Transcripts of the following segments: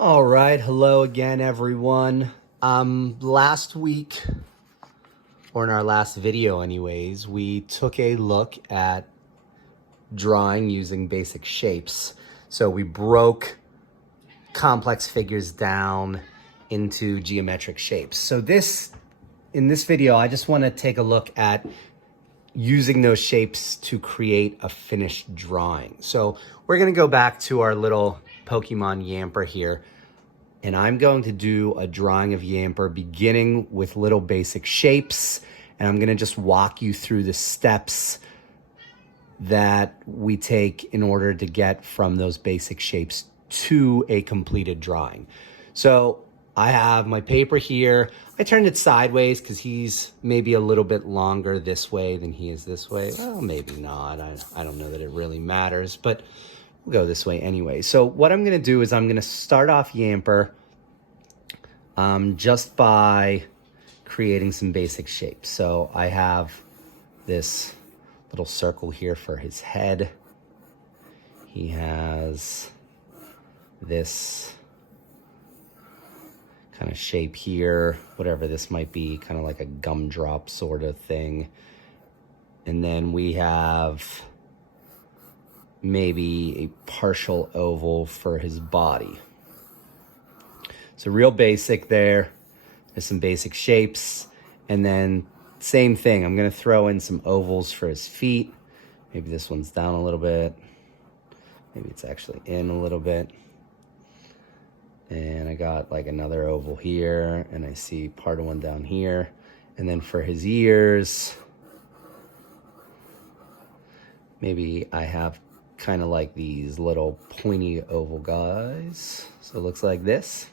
All right, hello again, everyone. Last week, or in our last video anyways, we took a look at drawing using basic shapes. So we broke complex figures down into geometric shapes. So in this video, I just want to take a look at using those shapes to create a finished drawing. So we're going to go back to our little Pokemon Yamper here, and I'm going to do a drawing of Yamper beginning with little basic shapes, and I'm going to just walk you through the steps that we take in order to get from those basic shapes to a completed drawing. So I have my paper here. I turned it sideways because he's maybe a little bit longer this way than he is this way. Well, maybe not. I don't know that it really matters, but we'll go this way anyway. So what I'm going to do is I'm going to start off Yamper just by creating some basic shapes. So I have this little circle here for his head. He has this kind of shape here, whatever this might be, kind of like a gumdrop sort of thing. And then we have maybe a partial oval for his body. So real basic there. There's some basic shapes. And then same thing, I'm gonna throw in some ovals for his feet. Maybe this one's down a little bit. Maybe it's actually in a little bit. And I got like another oval here, and I see part of one down here. And then for his ears, maybe I have kind of like these little pointy oval guys. So it looks like this.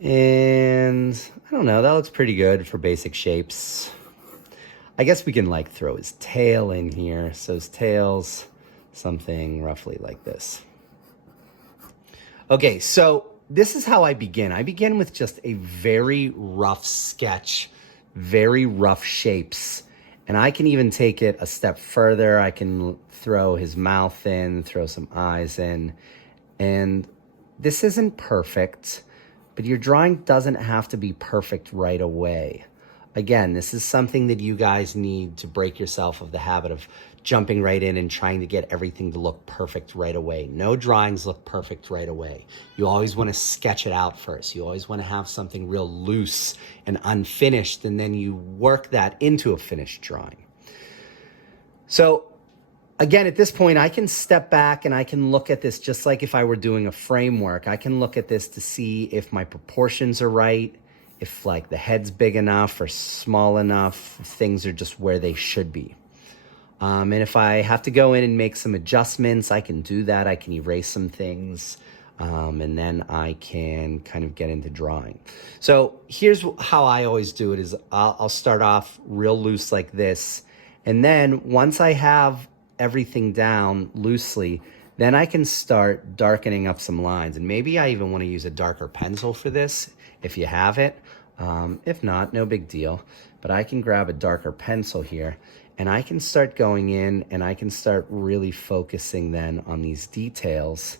And I don't know, that looks pretty good for basic shapes. I guess we can like throw his tail in here. So his tail's something roughly like this. Okay, so this is how I begin. I begin with just a very rough sketch, very rough shapes. And I can even take it a step further. I can throw his mouth in, throw some eyes in. And this isn't perfect, but your drawing doesn't have to be perfect right away. Again, this is something that you guys need to break yourself of the habit of jumping right in and trying to get everything to look perfect right away. No drawings look perfect right away. You always want to sketch it out first. You always want to have something real loose and unfinished, and then you work that into a finished drawing. So again, at this point, I can step back and I can look at this just like if I were doing a framework. I can look at this to see if my proportions are right, if like the head's big enough or small enough, if things are just where they should be. And if I have to go in and make some adjustments, I can do that. I can erase some things, and then I can kind of get into drawing. So here's how I always do it is I'll start off real loose like this. And then once I have everything down loosely, then I can start darkening up some lines. And maybe I even want to use a darker pencil for this if you have it. If not, no big deal. But I can grab a darker pencil here, and I can start going in and I can start really focusing then on these details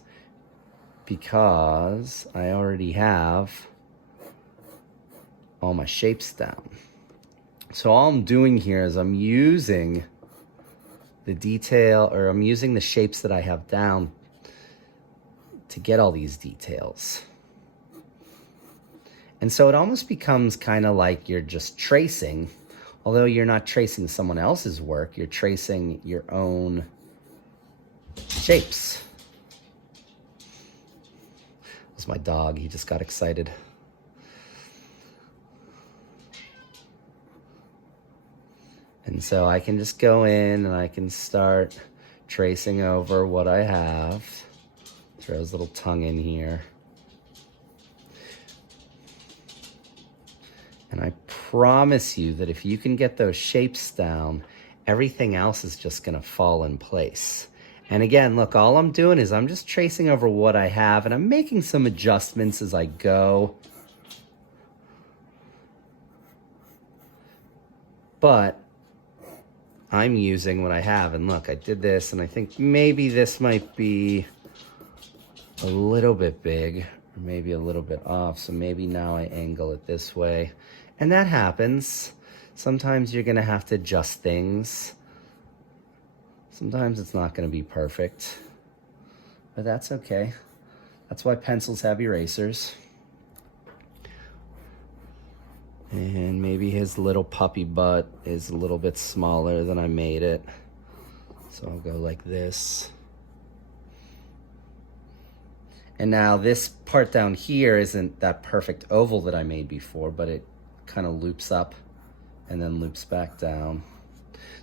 because I already have all my shapes down. So all I'm doing here is I'm using the detail, or I'm using the shapes that I have down to get all these details. And so it almost becomes kind of like you're just tracing, although you're not tracing someone else's work, you're tracing your own shapes. That's my dog, he just got excited. And so I can just go in and I can start tracing over what I have. Throw his little tongue in here. And I promise you that if you can get those shapes down, everything else is just gonna fall in place. And again, look, all I'm doing is I'm just tracing over what I have, and I'm making some adjustments as I go. But I'm using what I have. And look, I did this, and I think maybe this might be a little bit big, or maybe a little bit off. So maybe now I angle it this way. And that happens. Sometimes you're gonna have to adjust things. Sometimes it's not gonna be perfect, but that's okay. That's why pencils have erasers. And maybe his little puppy butt is a little bit smaller than I made it. So I'll go like this. And now this part down here isn't that perfect oval that I made before, but it kind of loops up and then loops back down.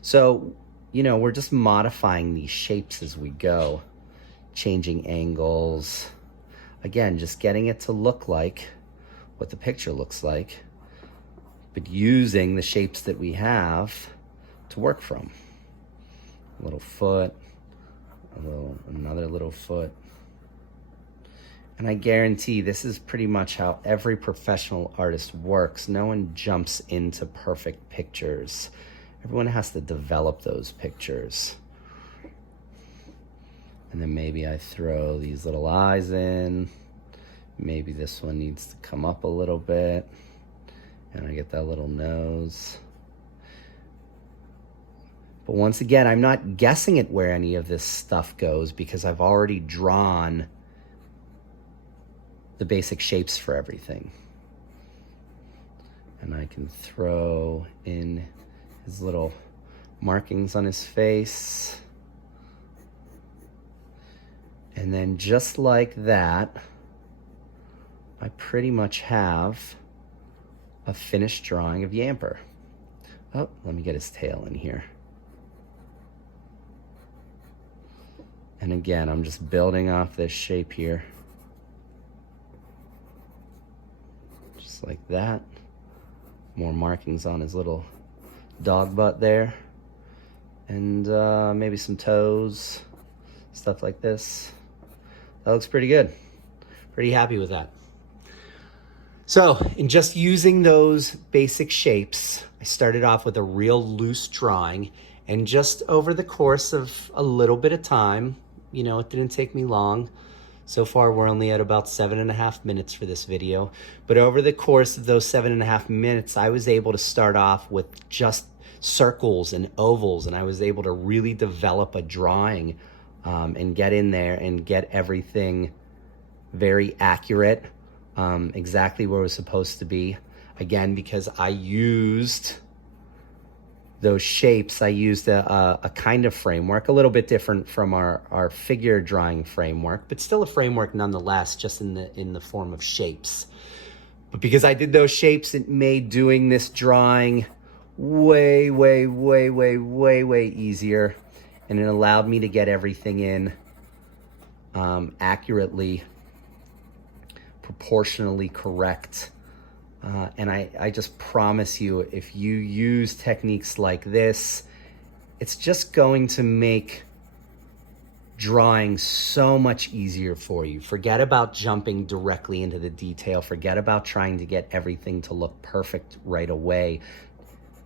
So, you know, we're just modifying these shapes as we go, changing angles. Again, just getting it to look like what the picture looks like, but using the shapes that we have to work from. A little foot, another little foot. And I guarantee this is pretty much how every professional artist works. No one jumps into perfect pictures. Everyone has to develop those pictures. And then maybe I throw these little eyes in. Maybe this one needs to come up a little bit. And I get that little nose. But once again, I'm not guessing at where any of this stuff goes because I've already drawn the basic shapes for everything. And I can throw in his little markings on his face. And then just like that, I pretty much have a finished drawing of Yamper. Oh, let me get his tail in here. And again, I'm just building off this shape here. Just like that. More markings on his little dog butt there. And maybe some toes, stuff like this. That looks pretty good. Pretty happy with that. So in just using those basic shapes, I started off with a real loose drawing, and just over the course of a little bit of time, you know, it didn't take me long. So far, we're only at about 7.5 minutes for this video. But over the course of those 7.5 minutes, I was able to start off with just circles and ovals, and I was able to really develop a drawing and get in there and get everything very accurate, exactly where it was supposed to be. Again, because I used those shapes, I used a kind of framework, a little bit different from our figure drawing framework, but still a framework nonetheless, just in the form of shapes. But because I did those shapes, it made doing this drawing way, way, way, way, way, way easier. And it allowed me to get everything in accurately, proportionally correct. And I just promise you, if you use techniques like this, it's just going to make drawing so much easier for you. Forget about jumping directly into the detail. Forget about trying to get everything to look perfect right away.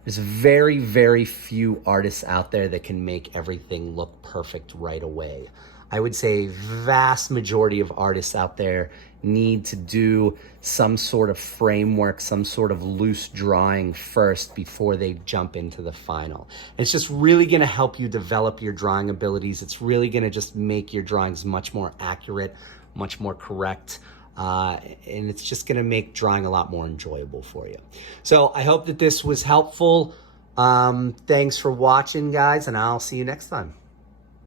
There's very, very few artists out there that can make everything look perfect right away. I would say vast majority of artists out there need to do some sort of framework, some sort of loose drawing first before they jump into the final. And it's just really gonna help you develop your drawing abilities. It's really gonna just make your drawings much more accurate, much more correct. And it's just gonna make drawing a lot more enjoyable for you. So I hope that this was helpful. Thanks for watching, guys, and I'll see you next time.